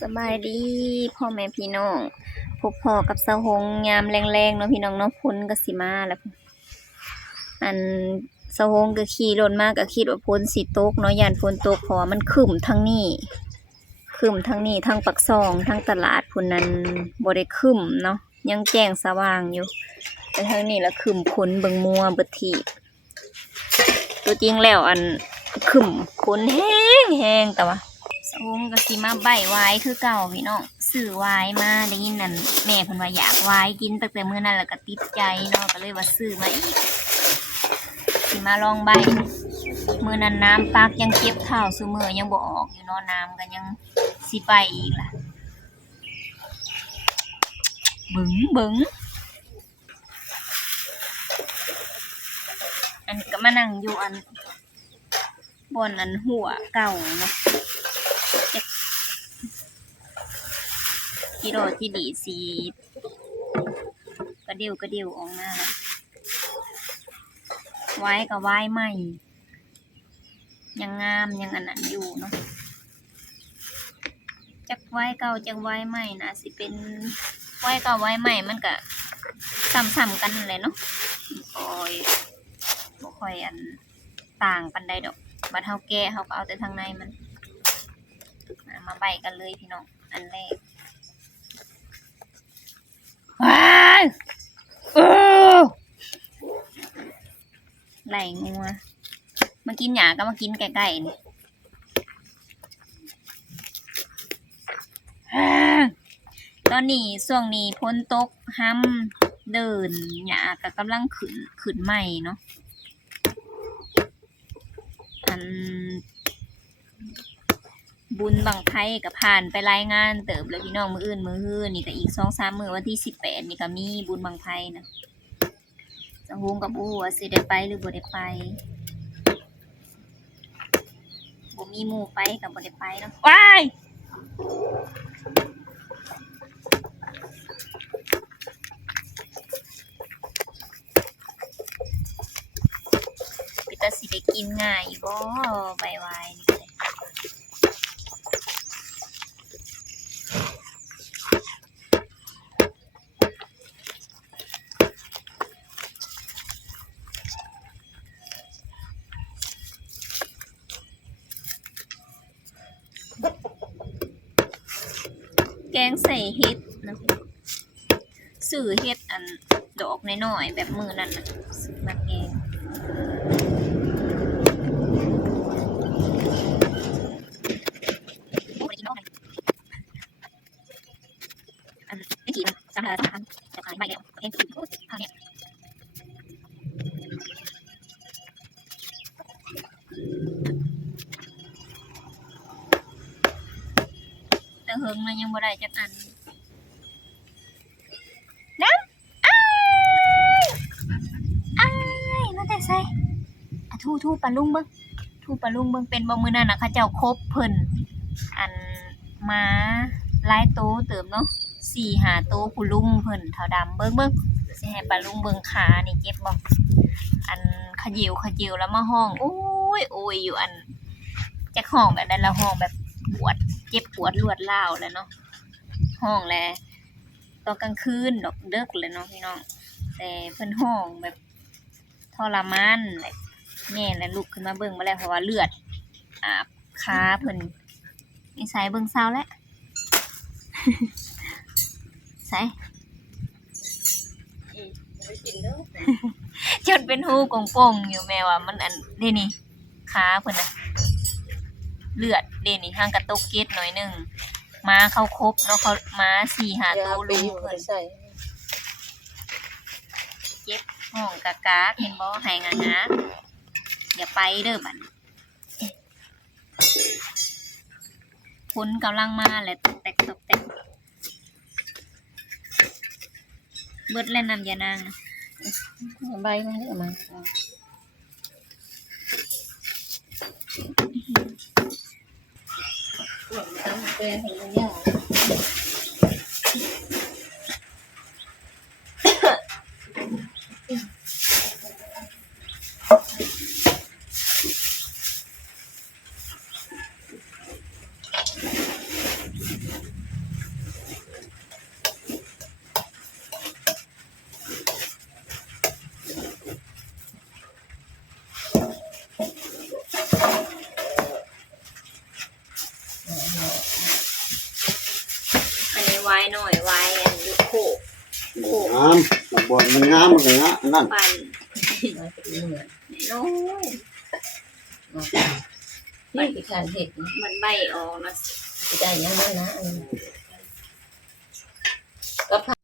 สบายดีพ่อแม่พี่น้องพบพ่อกับสะหงยามแรงๆเนาะพี่น้องเนาะฝนก็สิมาแล้วอันสะหงก็ขี่รถมาก็คิดว่าฝนสิตกเนาะย่านฝนตกเพราะว่ามันครึ้มทั้งนี้ทั้งปากซองทั้งตลาดพุ่นนั้นบ่ได้ครึ้มเนาะยังแจ้งสว่างอยู่แต่ทางนี้ละครึ้มฝนเบิ่งมัวเบิดทีตัวจริงแล้วอันครึ้มฝนแห้งแต่ว่าสะหงก็สิมาใบ้ไว้คือเก่าพี่น้องซื้อไว้มาได้ยินนั่นแม่เพิ่นว่าอยากไว้กินตั้งแต่มื้อนั้นแล้วก็ติดใจเนาะก็เลยว่าซื้อมาอีกสิมาลองใบ้มื้อนั้นน้ำปักยังเก็บเท่าซุมื้อยังบ่ออกอยู่เนาะน้ำก็ยังสิไปอีกล่ะบึ้งอันก็มานั่งอยู่อันบนอันหัวเก่าเนาะที่โดดที่ดีสีกระเดียวออกมาไว้กับไว้ใหม่ยังงามยังอันนั้นอยู่เนาะจักไว้เก่าจักไว้ใหม่นะสิเป็นไว้เก่าไว้ใหม่มันก็ซ้ำกันเลยเนาะบ่ค่อยอันต่างกันได้ดอกบัดเฮาแก้เฮาก็เอาแต่ทางในมันมาใบกันเลยพี่น้องอันแรกว้ายไหลงัวมากินหญ้าก็มากินใกล้ๆนี่ตอนนี้ช่วงนี้พ้นตกห้ำเดินหญ้าก็กำลังขึ้นใหม่เนาะอันบุญบังไพก็ผ่านไปรายงานเติบเลยพี่น้องมื้ออื่นมื้อฮื้อนี่ก็อีก 2-3 มื้อวันที่18นี่ก็มีบุญบังไพนะสะฮงกับบ่ฮู้ว่าสิได้ไปหรือบ่ได้ไปบ่มีหมู่ไปก็บ่ได้ไปเนาะว้ายปิตาสิได้กินง่ายบ่ใบวายนี่ก็ได้แกงใส่เห็ดนะซื้อเห็ดอันดอกน้อยๆแบบมือนั่นน่ะมาแกงอันไม่กี่สามจะขายใบแล้วแกงขี้ข้าวเนี่ยแต่เฮิงมันยังบ่ได้จักอันน้ำอ้ายมาแต่ใส่อะทูปลาลุงเบิ่งเป็นบ่มื้อนั้นน่ะเขาเจ้าครบเพิ่นอันม้าหลายโตเติมเนาะ 4-5 โตผู้ลุงเพิ่นเฒ่าดำเบิ่งสิให้ปลาลุงเบิ่งขานี่เจ็บบ่อันขยิวแล้วมาห้องโอ้ยอยู่อันจักห้องแบบใดละห้องแบบปวดเจ็บปวดรวดร้าวแหละเนาะห้องแลตอนกลางคืนดอกดึกเลยเนาะพี่น้องแต่เพิ่นห้องแบบทรมานแม่และลุกขึ้นมาเบิ่งมาแล้วเพราะว่าเลือดอาบขาเพิ่นนิสัยเบิ่งเศร้าแล้ว ใส่จนเป็นหูกงอยู่แม่ว่ามันอันเด้นี่ขาเพิ่นน่ะเลือดเด้นี่ห่างกระตุกเกตหน่อยนึงม้าเข้าครบเนาะเขาม้า 4-5 ตัวลุงเพิ่นเจ็บห้องกะกากเห็นบ่ให้งะอย่าไปเด้อบัดพ้นกำลังมาแหละตกแตกเบิดเล่นน้ำยานางใบมันเยอะมาก ามมันบอลมันงามมันก็งะนั่น ปั่น น้อยไปเหมือน น้อย นี่คือการเห็ด มันใบออกนะ ใจยังนั้นนะก็ผ่า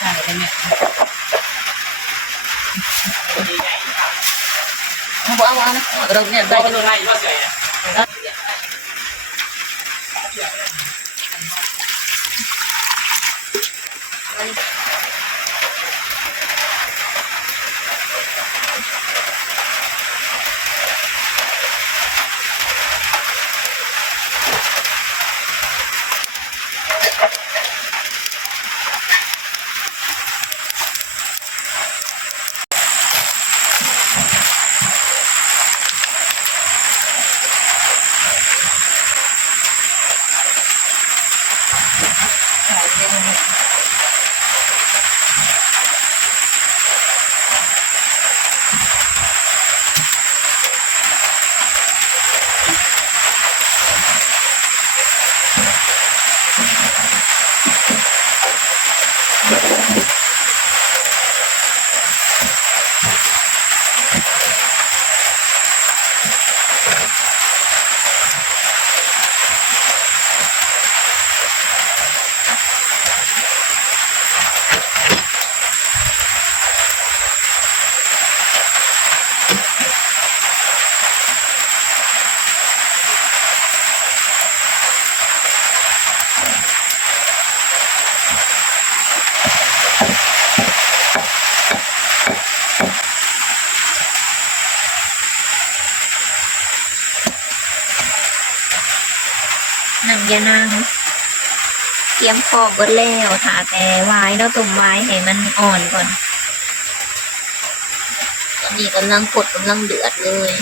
ใช่แล้วเนี่ยเอานะเราเนี่ยได้กันไล่ว่าใส่น้ำยานางเตรียมพร้อมหมดแล้วถาแต่วายแล้วต้มวายให้มันอ่อนก่อนตอนนี้กำลังกดกำลังเดือดเลย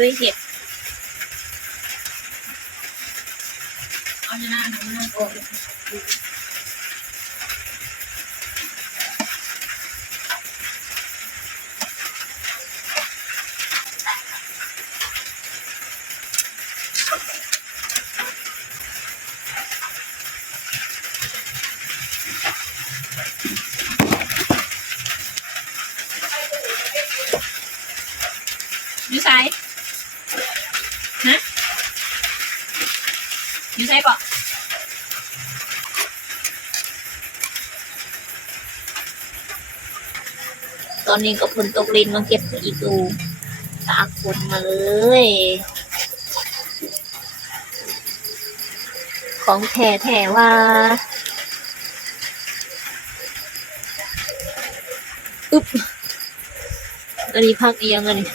ด้วยเห็ดเอาชนะทำน้ำโกงยูไซฮะยูไซปะตอนนี้ก็ฝนตกลินมาเก็บอีตูตากฝนมาเลย ของแท้แท้ว่าอึ๊บอันนี้พักเอียงอันนี้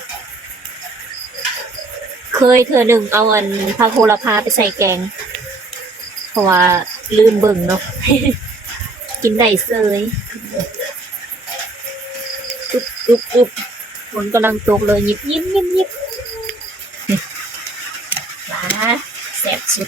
เคยเธอหนึ่งเอาอันผักโหระพาไปใส่แกง เพราะว่าลืมเบิ่งเนาะ กินได้เสยอึ๊บอึ๊บอึ๊บฝนกำลังตกเลยยิบยิบยิบยิบมาแซ่บสุด